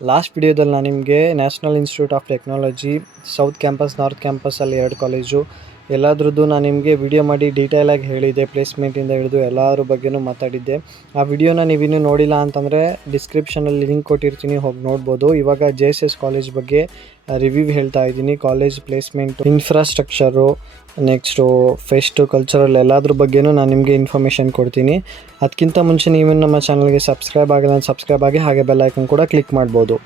Last ವಿಡಿಯೋದಲ್ಲಿ ನಾನು ನಿಮಗೆ national institute of technology south campus north ಕ್ಯಾಂಪಸಲ್ಲಿ 2 ಕಾಲೇಜು ಎಲ್ಲದ್ರದ್ದು ನಾನು ನಿಮಗೆ ವಿಡಿಯೋ ಮಾಡಿ ಡೀಟೇಲಾಗಿ ಹೇಳಿದ್ದೆ. ಪ್ಲೇಸ್ಮೆಂಟಿಂದ ಹಿಡಿದು ಎಲ್ಲರ ಬಗ್ಗೆನೂ ಮಾತಾಡಿದ್ದೆ. ಆ ವಿಡಿಯೋನ ನೀವಿನ್ನೂ ನೋಡಿಲ್ಲ ಅಂತಂದರೆ ಡಿಸ್ಕ್ರಿಪ್ಷನಲ್ಲಿ ಲಿಂಕ್ ಕೊಟ್ಟಿರ್ತೀನಿ, ಹೋಗಿ ನೋಡ್ಬೋದು. ಇವಾಗ JSS ಕಾಲೇಜ್ ಬಗ್ಗೆ ರಿವ್ಯೂ ಹೇಳ್ತಾ ಇದ್ದೀನಿ. College placement, infrastructure, next fest, cultural ಎಲ್ಲದ್ರ ಬಗ್ಗೆನೂ ನಾನು ನಿಮಗೆ ಇನ್ಫಾರ್ಮೇಷನ್ ಕೊಡ್ತೀನಿ. ಅದಕ್ಕಿಂತ ಮುಂಚೆ ನೀವು ನಮ್ಮ ಚಾನಲ್ಗೆ ಸಬ್ಸ್ಕ್ರೈಬ್ ಆಗಿಲ್ಲ, ಸಬ್ಸ್ಕ್ರೈಬ್ ಆಗಿ ಹಾಗೆ ಬೆಲ್ ಐಕನ್ ಕೂಡ ಕ್ಲಿಕ್ ಮಾಡ್ಬೋದು.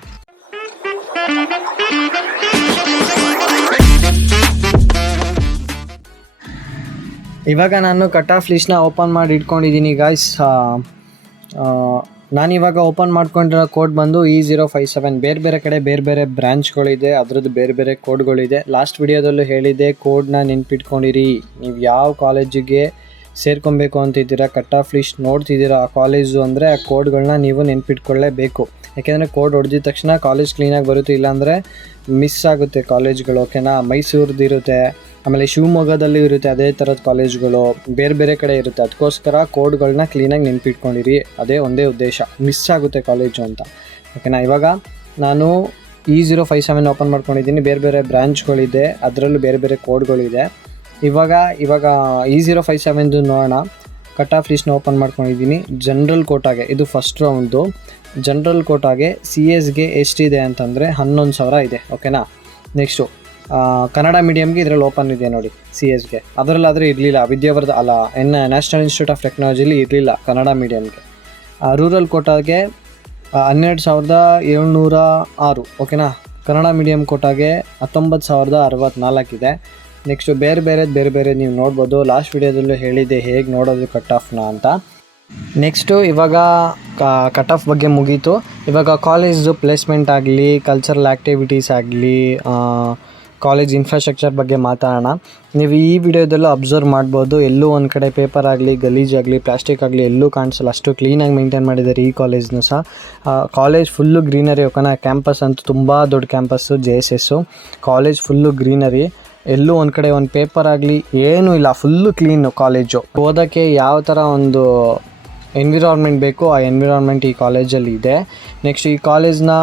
ಇವಾಗ ನಾನು ಕಟ್ ಆಫ್ ಲಿಸ್ಟ್ನ ಓಪನ್ ಮಾಡಿ ಇಟ್ಕೊಂಡಿದ್ದೀನಿ ಗಾಯ್ಸ್. ನಾನಿವಾಗ ಓಪನ್ ಮಾಡ್ಕೊಂಡಿರೋ ಕೋಡ್ ಬಂದು E057. ಬೇರೆ ಬೇರೆ ಕಡೆ ಬೇರೆ ಬೇರೆ ಬ್ರಾಂಚ್ಗಳಿದೆ, ಅದರದ್ದು ಬೇರೆ ಬೇರೆ ಕೋಡ್ಗಳಿದೆ. ಲಾಸ್ಟ್ ವಿಡಿಯೋದಲ್ಲೂ ಹೇಳಿದ್ದೆ, ಕೋಡ್ನ ನೆನ್ಪಿಟ್ಕೊಂಡಿರಿ. ನೀವು ಯಾವ ಕಾಲೇಜಿಗೆ ಸೇರ್ಕೊಬೇಕು ಅಂತಿದ್ದೀರಾ, ಕಟ್ ಆಫ್ ಲಿಸ್ಟ್ ನೋಡ್ತಿದ್ದೀರಾ ಆ ಕಾಲೇಜು ಅಂದರೆ ಆ ಕೋಡ್ಗಳನ್ನ ನೀವು ನೆನ್ಪಿಟ್ಕೊಳ್ಳೇಬೇಕು. ಯಾಕೆಂದರೆ ಕೋಡ್ ಹೊಡೆದಿದ ತಕ್ಷಣ ಕಾಲೇಜ್ ಕ್ಲೀನಾಗಿ ಬರುತ್ತೆ, ಇಲ್ಲಾಂದರೆ ಮಿಸ್ ಆಗುತ್ತೆ ಕಾಲೇಜ್ಗಳು. ಓಕೆನಾ? ಮೈಸೂರದ್ದು ಇರುತ್ತೆ, ಆಮೇಲೆ ಶಿವಮೊಗ್ಗದಲ್ಲೂ ಇರುತ್ತೆ ಅದೇ ಥರದ ಕಾಲೇಜ್ಗಳು, ಬೇರೆ ಬೇರೆ ಕಡೆ ಇರುತ್ತೆ. ಅದಕ್ಕೋಸ್ಕರ ಕೋಡ್ಗಳನ್ನ ಕ್ಲೀನಾಗಿ ನೆನ್ಪಿಟ್ಕೊಂಡಿರಿ, ಅದೇ ಒಂದೇ ಉದ್ದೇಶ, ಮಿಸ್ ಆಗುತ್ತೆ ಕಾಲೇಜು ಅಂತ. ಓಕೆನಾ? ಇವಾಗ ನಾನು E057 ಓಪನ್ ಮಾಡ್ಕೊಂಡಿದ್ದೀನಿ. ಬೇರೆ ಬೇರೆ ಬ್ರಾಂಚ್ಗಳಿದೆ, ಅದರಲ್ಲೂ ಬೇರೆ ಬೇರೆ ಕೋಡ್ಗಳಿದೆ. ಇವಾಗ E057 ನೋಡೋಣ. ಕಟ್ ಆಫ್ ಲಿಸ್ಟ್ನ ಓಪನ್ ಮಾಡ್ಕೊಂಡಿದ್ದೀನಿ. ಜನರಲ್ ಕೋಟಾಗೆ ಇದು ಫಸ್ಟ್ ರೌಂಡು. ಜನರಲ್ ಕೋಟಾಗೆ CS ಎಷ್ಟಿದೆ ಅಂತಂದರೆ 11,000 ಇದೆ. ಓಕೆನಾ? ನೆಕ್ಸ್ಟು ಕನ್ನಡ ಮೀಡಿಯಮ್ಗೆ ಇದರಲ್ಲಿ ಓಪನ್ ಇದೆ ನೋಡಿ. CS ಅದರಲ್ಲಾದರೆ ಇರಲಿಲ್ಲ, ವಿದ್ಯಾವರ್ಧ ಅಲ್ಲ ನ್ಯಾಷನಲ್ ಇನ್ಸ್ಟಿಟ್ಯೂಟ್ ಆಫ್ ಟೆಕ್ನಾಲಜಿಲಿ ಇರಲಿಲ್ಲ ಕನ್ನಡ ಮೀಡಿಯಮ್ಗೆ. ರೂರಲ್ ಕೋಟಾಗೆ 12,706. ಓಕೆನಾ? ಕನ್ನಡ ಮೀಡಿಯಮ್ ಕೋಟಾಗೆ 19,064 ಇದೆ. ನೆಕ್ಸ್ಟು ಬೇರೆ ಬೇರೆ ನೀವು ನೋಡ್ಬೋದು. ಲಾಸ್ಟ್ ವಿಡಿಯೋದಲ್ಲೂ ಹೇಳಿದ್ದೆ ಹೇಗೆ ನೋಡೋದು ಕಟ್ ಆಫ್ನ ಅಂತ. ನೆಕ್ಸ್ಟು ಇವಾಗ ಕಟ್ ಆಫ್ ಬಗ್ಗೆ ಮುಗೀತು. ಇವಾಗ ಕಾಲೇಜ್ದು ಪ್ಲೇಸ್ಮೆಂಟ್ ಆಗಲಿ, ಕಲ್ಚರಲ್ ಆ್ಯಕ್ಟಿವಿಟೀಸ್ ಆಗಲಿ, ಕಾಲೇಜ್ ಇನ್ಫ್ರಾಸ್ಟ್ರಕ್ಚರ್ ಬಗ್ಗೆ ಮಾತಾಡೋಣ. ನೀವು ಈ ವಿಡಿಯೋದಲ್ಲೂ ಅಬ್ಸರ್ವ್ ಮಾಡ್ಬೋದು, ಎಲ್ಲೂ ಒಂದು ಕಡೆ ಪೇಪರ್ ಆಗಲಿ, ಗಲೀಜಾಗಲಿ, ಪ್ಲಾಸ್ಟಿಕ್ ಆಗಲಿ ಎಲ್ಲೂ ಕಾಣಿಸಲ್ಲ. ಅಷ್ಟು ಕ್ಲೀನಾಗಿ ಮೇಂಟೈನ್ ಮಾಡಿದ್ದಾರೆ ಈ ಕಾಲೇಜ್ನೂ ಸಹ. College full greenery. ಓಕೆನಾ? ಕ್ಯಾಂಪಸ್ ಅಂತೂ ತುಂಬ ದೊಡ್ಡ campus JSS. College full greenery, ಎಲ್ಲೂ ಒಂದು ಕಡೆ ಒಂದು ಪೇಪರ್ ಆಗಲಿ ಏನೂ ಇಲ್ಲ, ಫುಲ್ಲು ಕ್ಲೀನು ಕಾಲೇಜು. ಓದೋಕ್ಕೆ ಯಾವ ಥರ ಒಂದು ಎನ್ವಿರಾನ್ಮೆಂಟ್ ಬೇಕು ಆ ಎನ್ವಿರಾನ್ಮೆಂಟ್ ಈ ಕಾಲೇಜಲ್ಲಿ ಇದೆ. ನೆಕ್ಸ್ಟ್ ಈ ಕಾಲೇಜ್ನ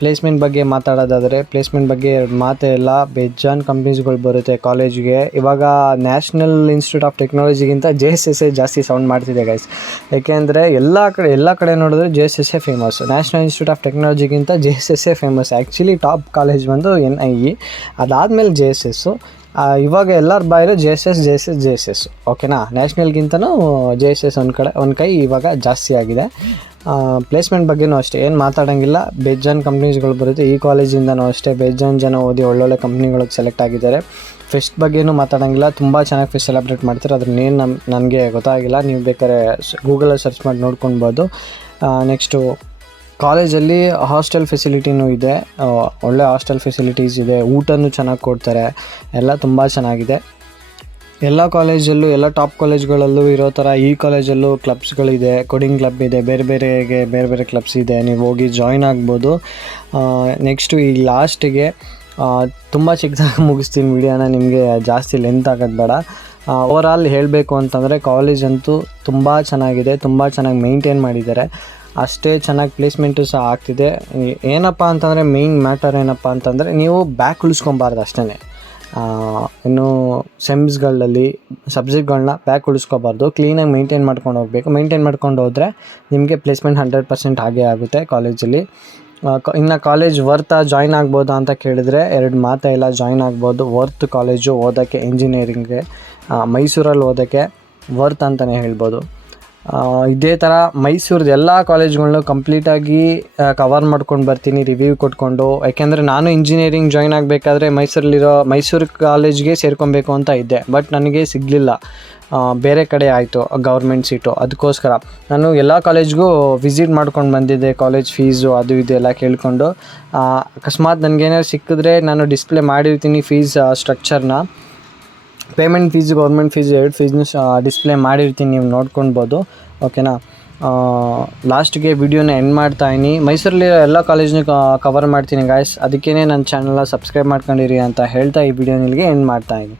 ಪ್ಲೇಸ್ಮೆಂಟ್ ಬಗ್ಗೆ ಮಾತಾಡೋದಾದರೆ, ಪ್ಲೇಸ್ಮೆಂಟ್ ಬಗ್ಗೆ ಮಾತೇ ಇಲ್ಲ, ಬೇಜಾನ್ ಕಂಪ್ನೀಸ್ಗಳು ಬರುತ್ತೆ ಕಾಲೇಜಿಗೆ. ಇವಾಗ ನ್ಯಾಷನಲ್ ಇನ್ಸ್ಟಿಟ್ಯೂಟ್ ಆಫ್ ಟೆಕ್ನಾಲಜಿಗಿಂತ JSS ಜಾಸ್ತಿ ಸೌಂಡ್ ಮಾಡ್ತಿದೆ ಗೈಸ್. ಯಾಕೆಂದರೆ ಎಲ್ಲ ಕಡೆ ನೋಡಿದ್ರೆ JSS famous. National institute of ಟೆಕ್ನಾಲಜಿಗಿಂತ JSS famous. Actually top college ಬಂದು NIE, ಅದಾದಮೇಲೆ JSS. ಇವಾಗ ಎಲ್ಲರ ಬಾಯಿಲು JSS. ಓಕೆನಾ? ನ್ಯಾಷನಲ್ಗಿಂತನೂ JSS ಒಂದು ಕೈ ಇವಾಗ ಜಾಸ್ತಿ ಆಗಿದೆ. ಪ್ಲೇಸ್ಮೆಂಟ್ ಬಗ್ಗೆನೂ ಅಷ್ಟೇ ಏನು ಮಾತಾಡೋಂಗಿಲ್ಲ, ಬೇಜಾನ್ ಕಂಪ್ನೀಸ್ಗಳು ಬರುತ್ತೆ. ಈ ಕಾಲೇಜಿಂದನೂ ಅಷ್ಟೇ ಬೇಜಾನ್ ಜನ ಓದಿ ಒಳ್ಳೊಳ್ಳೆ ಕಂಪ್ನಿಗಳಿಗೆ ಸೆಲೆಕ್ಟ್ ಆಗಿದ್ದಾರೆ. ಫೆಸ್ಟ್ ಬಗ್ಗೆನೂ ಮಾತಾಡೋಂಗಿಲ್ಲ, ತುಂಬ ಚೆನ್ನಾಗಿ ಫೆಸ್ಟ್ ಸೆಲೆಬ್ರೇಟ್ ಮಾಡ್ತಾರೆ. ಅದನ್ನೇನು ನನಗೆ ಗೊತ್ತಾಗಿಲ್ಲ, ನೀವು ಬೇಕಾದ್ರೆ ಗೂಗಲಲ್ಲಿ ಸರ್ಚ್ ಮಾಡಿ ನೋಡ್ಕೊಳ್ಬೋದು. ನೆಕ್ಸ್ಟು ಕಾಲೇಜಲ್ಲಿ ಹಾಸ್ಟೆಲ್ ಫೆಸಿಲಿಟಿನೂ ಇದೆ, ಒಳ್ಳೆ ಹಾಸ್ಟೆಲ್ ಫೆಸಿಲಿಟೀಸ್ ಇದೆ, ಊಟನೂ ಚೆನ್ನಾಗಿ ಕೊಡ್ತಾರೆ, ಎಲ್ಲ ತುಂಬ ಚೆನ್ನಾಗಿದೆ. ಎಲ್ಲ ಕಾಲೇಜಲ್ಲೂ, ಎಲ್ಲ ಟಾಪ್ ಕಾಲೇಜ್ಗಳಲ್ಲೂ ಇರೋ ಥರ ಈ ಕಾಲೇಜಲ್ಲೂ ಕ್ಲಬ್ಸ್ಗಳಿದೆ, ಕೋಡಿಂಗ್ ಕ್ಲಬ್ ಇದೆ, ಬೇರೆ ಬೇರೆ ಕ್ಲಬ್ಸ್ ಇದೆ, ನೀವು ಹೋಗಿ ಜಾಯ್ನ್ ಆಗ್ಬೋದು. ನೆಕ್ಸ್ಟು ಈ ಲಾಸ್ಟಿಗೆ ತುಂಬ ಚಿಕ್ಕದಾಗಿ ಮುಗಿಸ್ತೀನಿ ವಿಡಿಯೋನ, ನಿಮಗೆ ಜಾಸ್ತಿ ಲೆಂತ್ ಆಗೋದು ಬೇಡ. ಓವರಾಲ್ ಹೇಳಬೇಕು ಅಂತಂದರೆ ಕಾಲೇಜ್ ಅಂತೂ ತುಂಬ ಚೆನ್ನಾಗಿದೆ, ತುಂಬ ಚೆನ್ನಾಗಿ ಮೇಂಟೈನ್ ಮಾಡಿದ್ದಾರೆ. ಅಷ್ಟೇ ಚೆನ್ನಾಗಿ ಪ್ಲೇಸ್ಮೆಂಟು ಸಹ ಆಗ್ತಿದೆ. ಏನಪ್ಪ ಅಂತಂದರೆ ಮೇಯ್ನ್ ಮ್ಯಾಟರ್ ಏನಪ್ಪ ಅಂತಂದರೆ ನೀವು ಬ್ಯಾಕ್ ಉಳಿಸ್ಕೊಬಾರ್ದು ಅಷ್ಟೇ. ಇನ್ನು ಸೆಮ್ಸ್ಗಳಲ್ಲಿ ಸಬ್ಜೆಕ್ಟ್ಗಳನ್ನ ಬ್ಯಾಕ್ ಉಳಿಸ್ಕೋಬಾರ್ದು, ಕ್ಲೀನಾಗಿ ಮೇಂಟೈನ್ ಮಾಡ್ಕೊಂಡು ಹೋಗಬೇಕು. ಮೇಂಟೈನ್ ಮಾಡ್ಕೊಂಡು ಹೋದರೆ ನಿಮಗೆ ಪ್ಲೇಸ್ಮೆಂಟ್ 100% ಆಗೇ ಆಗುತ್ತೆ ಕಾಲೇಜಲ್ಲಿ. ಇನ್ನು ಕಾಲೇಜ್ ವರ್ತಾ ಜಾಯ್ನ್ ಆಗ್ಬೋದಾ ಅಂತ ಕೇಳಿದರೆ 2 ಮಾತೇ ಇಲ್ಲ, ಜಾಯ್ನ್ ಆಗ್ಬೋದು. ವರ್ತ್ ಕಾಲೇಜು ಓದೋಕ್ಕೆ, ಇಂಜಿನಿಯರಿಂಗ್ಗೆ ಮೈಸೂರಲ್ಲಿ ಓದೋಕ್ಕೆ ವರ್ತ್ ಅಂತಲೇ ಹೇಳ್ಬೋದು. ಇದೇ ಥರ ಮೈಸೂರ್ದು ಎಲ್ಲ ಕಾಲೇಜ್ಗಳನ್ನೂ ಕಂಪ್ಲೀಟಾಗಿ ಕವರ್ ಮಾಡ್ಕೊಂಡು ಬರ್ತೀನಿ ರಿವ್ಯೂ ಕೊಟ್ಕೊಂಡು. ಯಾಕೆಂದರೆ ನಾನು ಇಂಜಿನಿಯರಿಂಗ್ ಜಾಯ್ನ್ ಆಗಬೇಕಾದ್ರೆ ಮೈಸೂರು ಕಾಲೇಜ್ಗೆ ಸೇರ್ಕೊಬೇಕು ಅಂತ ಇದ್ದೆ, ಬಟ್ ನನಗೆ ಸಿಗಲಿಲ್ಲ, ಬೇರೆ ಕಡೆ ಆಯಿತು ಗೌರ್ಮೆಂಟ್ ಸೀಟು. ಅದಕ್ಕೋಸ್ಕರ ನಾನು ಎಲ್ಲ ಕಾಲೇಜ್ಗೂ ವಿಸಿಟ್ ಮಾಡ್ಕೊಂಡು ಬಂದಿದ್ದೆ, ಕಾಲೇಜ್ ಫೀಸು ಅದು ಇದು ಎಲ್ಲ ಕೇಳಿಕೊಂಡು. ಅಕಸ್ಮಾತ್ ನನಗೇನಾದ್ರು ಸಿಕ್ಕಿದ್ರೆ ನಾನು ಡಿಸ್ಪ್ಲೇ ಮಾಡಿರ್ತೀನಿ ಫೀಸ್ ಸ್ಟ್ರಕ್ಚರ್ನ, ಪೇಮೆಂಟ್ ಫೀಸು, ಗೌರ್ಮೆಂಟ್ ಫೀಸು 2 ಫೀಸ್ನು ಡಿಸ್ಪ್ಲೇ ಮಾಡಿರ್ತೀನಿ, ನೀವು ನೋಡ್ಕೊಳ್ಬೋದು. ಓಕೆನಾ? ಲಾಸ್ಟಿಗೆ ವಿಡಿಯೋನ ಎಂಡ್ ಮಾಡ್ತಾಯಿನಿ. ಮೈಸೂರಲ್ಲಿ ಎಲ್ಲ ಕಾಲೇಜ್ನ ಕವರ್ ಮಾಡ್ತೀನಿ ಗಾಯ್ಸ್, ಅದಕ್ಕೇ ನನ್ನ ಚಾನಲ್ನ ಸಬ್ಸ್ಕ್ರೈಬ್ ಮಾಡ್ಕೊಂಡಿರಿ ಅಂತ ಹೇಳ್ತಾ ಈ ವಿಡಿಯೋನಿಗೆ ಎಂಡ್ ಮಾಡ್ತಾಯಿನಿ.